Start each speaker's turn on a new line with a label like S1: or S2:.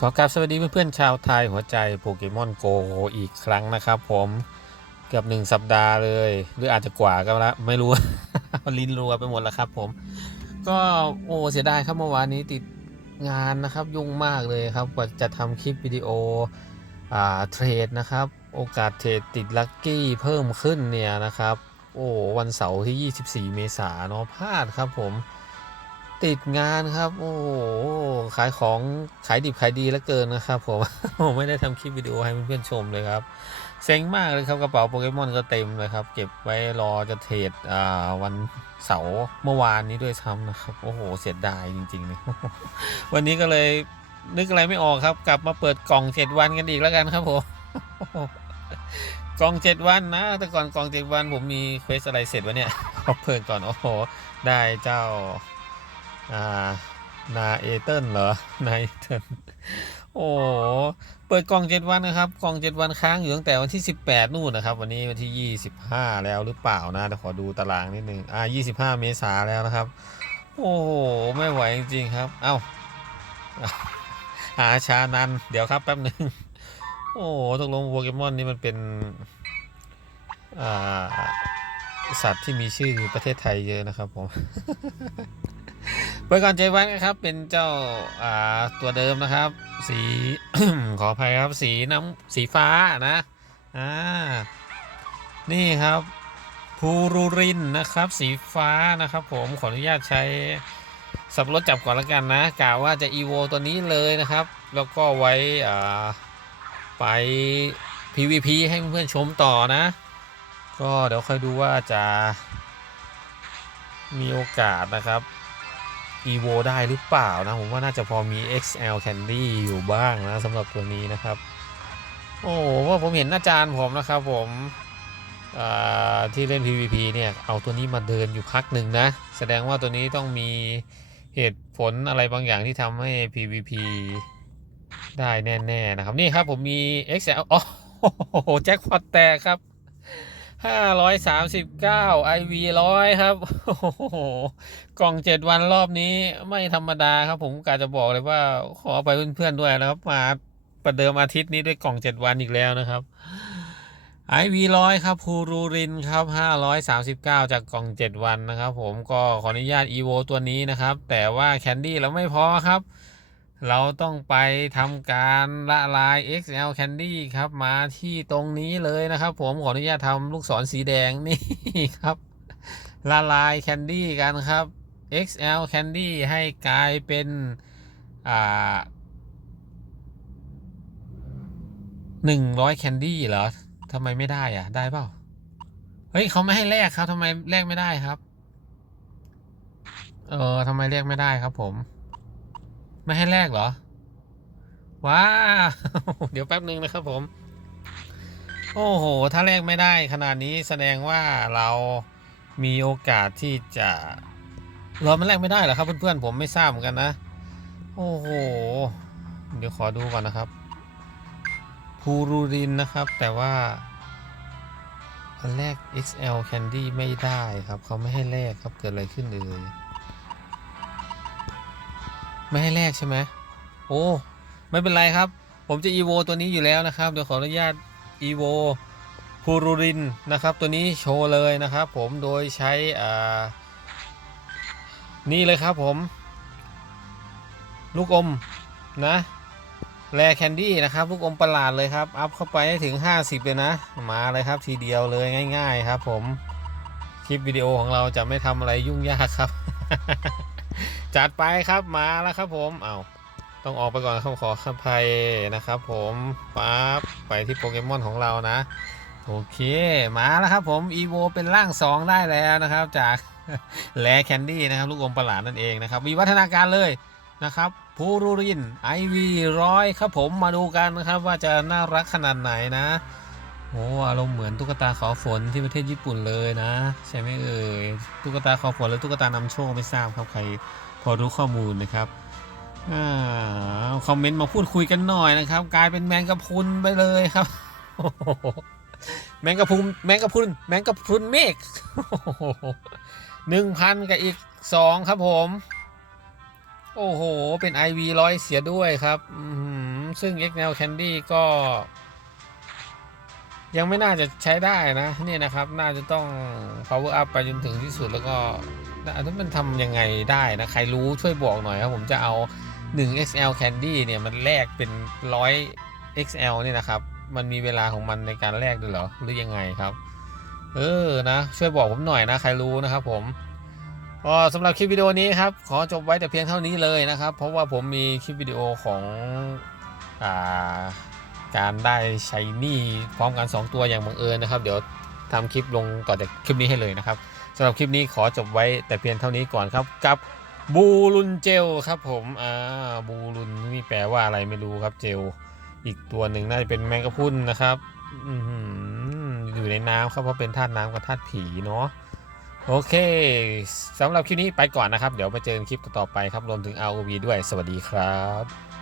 S1: ขอกราบสวัสดีเพื่อนๆชาวไทยหัวใจโปเกมอนโกอีกครั้งนะครับผมเกือบหนึ่งสัปดาห์เลย หรืออาจจะกว่าก็แล้วไม่รู้ ลิ้นรัวไปหมดแล้วครับผม ก็โอ้เสียดายครับเมื่อวานนี้ติดงานนะครับยุ่งมากเลยครับกว่าจะทำคลิปวิดีโออ่าเทรดนะครับ โอกาสเทรดติดลัคกี้เพิ่มขึ้นเนี่ยนะครับ โอ้วันเสาร์ที่ 24 เมษายนเนาะพลาดครับผม ติดงานครับ โอ้โหขายของขายดิบขายดีเหลือเกินนะครับผมผมไม่ได้ทำคลิปวิดีโอให้เพื่อนๆชมเลยครับเซ็งมากเลยครับกระเป๋าโปเกมอนก็เต็มเลยครับ เก็บไว้รอจะเทรดอ่าวันเสาร์เมื่อวานนี้ด้วยซ้ำนะครับ โอ้โห เสียดายจริงๆเลยวันนี้ก็เลยนึกอะไรไม่ออกครับ กลับมาเปิดกล่องเจ็ดวันกันอีกแล้วกันครับผมกล่องเจ็ดวันนะ แต่ก่อนกล่องเจ็ดวันผมมีเควสอะไรเสร็จวะเนี่ยเอาเปิดก่อนโอ้โหได้เจ้า อ่านาเอเติลเหรอนาเอเติลโอ้เปิดกล่องเจ็ดวันนะครับ กล่องเจ็ดวันค้างอยู่ตั้งแต่วันที่สิบแปดนู่นนะครับ วันนี้วันที่ยี่สิบห้าแล้วหรือเปล่านะเดี๋ยวขอดูตารางนิดนึงอ่ายี่สิบห้าเมษาแล้วนะครับ โอ้โห ไม่ไหวจริงๆครับ เอ้าหาชานันเดี๋ยวครับแป๊บหนึ่งโอ้โหตกลงโปเกมอนนี่มันเป็นอ่าสัตว์ที่มีชื่อประเทศไทยเยอะนะครับผม เปิก่อนเจวันนะครับเป็นเจ้าอ่าตัวเดิมนะครับ สี ขออภัยครับสีน้ำสีฟ้านะอ่านี่ครับพูรูรินนะครับ สีฟ้านะครับ ผมขออนุญาตใช้สับรถจับก่อนแล้วกันนะกล่าวว่าจะอีโวตัวนี้เลยนะครับ แล้วก็ไว้อ่าไป PVP ให้เพื่อนๆชมต่อนะ ก็เดี๋ยวค่อยดูว่าจะมีโอกาสนะครับ EVO ได้หรือเปล่านะ ผมว่าน่าจะพอมี XL Candy อยู่บ้างนะสำหรับตัวนี้นะครับ โอ้ว่าผมเห็นอาจารย์ผมนะครับผมที่เล่น PVP เนี่ย เอาตัวนี้มาเดินอยู่พักหนึ่งนะ แสดงว่าตัวนี้ต้องมีเหตุผลอะไรบางอย่างที่ทำให้ PVP ได้แน่ ๆ นะครับ นี่ครับผมมี XL อ๋อโหแจ็คพอตแตกครับ 539 IV ร้อยครับ โอ้โห กล่องเจ็ดวันรอบนี้ไม่ธรรมดาครับ ผมกาจะบอกเลยว่าขอไปเพื่อนๆด้วยนะครับ มาประเดิมอาทิตย์นี้ด้วยกล่องเจ็ดวันอีกแล้วนะครับ IV ร้อยครับพูรูรินครับ539จากกล่อง7วันนะครับ ผมก็ขออนุญาต EVO ตัวนี้นะครับ แต่ว่าแคนดี้เราไม่พอครับ เราต้องไปทำการละลาย XL Candy ครับมาที่ตรงนี้เลยนะครับ ผมขออนุญาตทำลูกศรสีแดงนี่ครับ ละลาย Candy กันครับ XL Candy ให้กลายเป็นอ่าหนึ่งร้อยแคนดี้เหรอทำไมไม่ได้อะ ได้เปล่า เฮ้ยเขาไม่ให้แลกครับทำไมแลกไม่ได้ครับ เออทำไมแลกไม่ได้ครับผม ไม่ให้แลกเหรอ ว้าว เดี๋ยวแป๊บหนึ่งนะครับผม โอ้โห ถ้าแลกไม่ได้ขนาดนี้แสดงว่าเรามีโอกาสที่จะเรามันแลกไม่ได้เหรอครับเพื่อนๆผมไม่ทราบเหมือนกันนะ โอ้โห เดี๋ยวขอดูก่อนนะครับพูรูรินนะครับ แต่ว่าอันแรก XL Candy ไม่ได้ครับ เขาไม่ให้แลกครับเกิดอะไรขึ้นเอ่ย ไม่ให้แลกใช่ไหมโอ้ไม่เป็นไรครับ ผมจะ evo ตัวนี้อยู่แล้วนะครับ เดี๋ยวขออนุญาต evo พูรูรินนะครับ ตัวนี้โชว์เลยนะครับ ผมโดยใช้อ่านี่เลยครับผม ลูกอมนะแรแคนดี้นะครับ ลูกอมประหลาดเลยครับ อัพเข้าไปให้ถึง 50 เลยนะ มาเลยครับทีเดียวเลยง่าย ๆ ครับ ผม คลิปวิดีโอของเราจะไม่ทำอะไรยุ่งยากครับ จัดไปครับมาแล้วครับผม เอาต้องออกไปก่อนครับขอขอภัยนะครับ ผมปั๊บไปที่โปเกมอนของเรานะ โอเคมาแล้วครับผมอีโวเป็นร่าง2ได้แล้วนะครับ จากแลแคนดี้นะครับลูกอมประหลาดนั่นเองนะครับมีวัฒนาการเลยนะครับพูรูรินไอวีร้อยครับผมมาดูกันนะครับว่าจะน่ารักขนาดไหนนะ โอ้อารมณ์เหมือนตุ๊กตาขอฝนที่ประเทศญี่ปุ่นเลยนะ ใช่ไหมเอ่ยตุ๊กตาขอฝนหรือตุ๊กตานำโชคไม่ทราบครับใครพอรู้ข้อมูลนะครับอ่าคอมเมนต์มาพูดคุยกันหน่อยนะครับ กลายเป็นแมงกะพุนไปเลยครับแมงกะพุนแมงกะพุนแมงกะพุนเมฆหนึ่งพันกับอีกสองครับผม โอ้โห เป็น IV ร้อยเสียด้วยครับอือหือซึ่ง XL Candy ก็ ยังไม่น่าจะใช้ได้นะเนี่ยนะครับ น่าจะต้อง power up ไปจนถึงที่สุดแล้วก็นนั้นมันทำยังไงได้นะ ใครรู้ช่วยบอกหน่อยครับ ผมจะเอา 1 XL Candy เนี่ย มันแลกเป็น 100 XL เนี่ยนะครับ มันมีเวลาของมันในการแลกด้วยเหรอ หรือยังไงครับ เออนะ ช่วยบอกผมหน่อยนะ ใครรู้นะครับผมก็สำหรับคลิปวิดีโอนี้ครับ ขอจบไว้แต่เพียงเท่านี้เลยนะครับ เพราะว่าผมมีคลิปวิดีโอของอ่า การได้ใช้หนี่พร้อมกัน 2 ตัวอย่างบังเอิญนะครับ เดี๋ยวทำคลิปลงต่อจากคลิปนี้ให้เลยนะครับสำหรับคลิปนี้ขอจบไว้แต่เพียงเท่านี้ก่อนครับกับบูรุนเจลครับผมอ่าบูรุนนี่แปลว่าอะไรไม่รู้ครับเจล อีกตัวหนึ่งน่าจะเป็นแมงกะพุนนะครับอือยู่ในน้ำครับเพราะเป็นธาตุน้ำกับธาตุผีเนาะโอเคสำหรับคลิปนี้ไปก่อนนะครับ เดี๋ยวไปเจอกันคลิปต่อไปครับรวมถึง ROV ด้วยสวัสดีครับ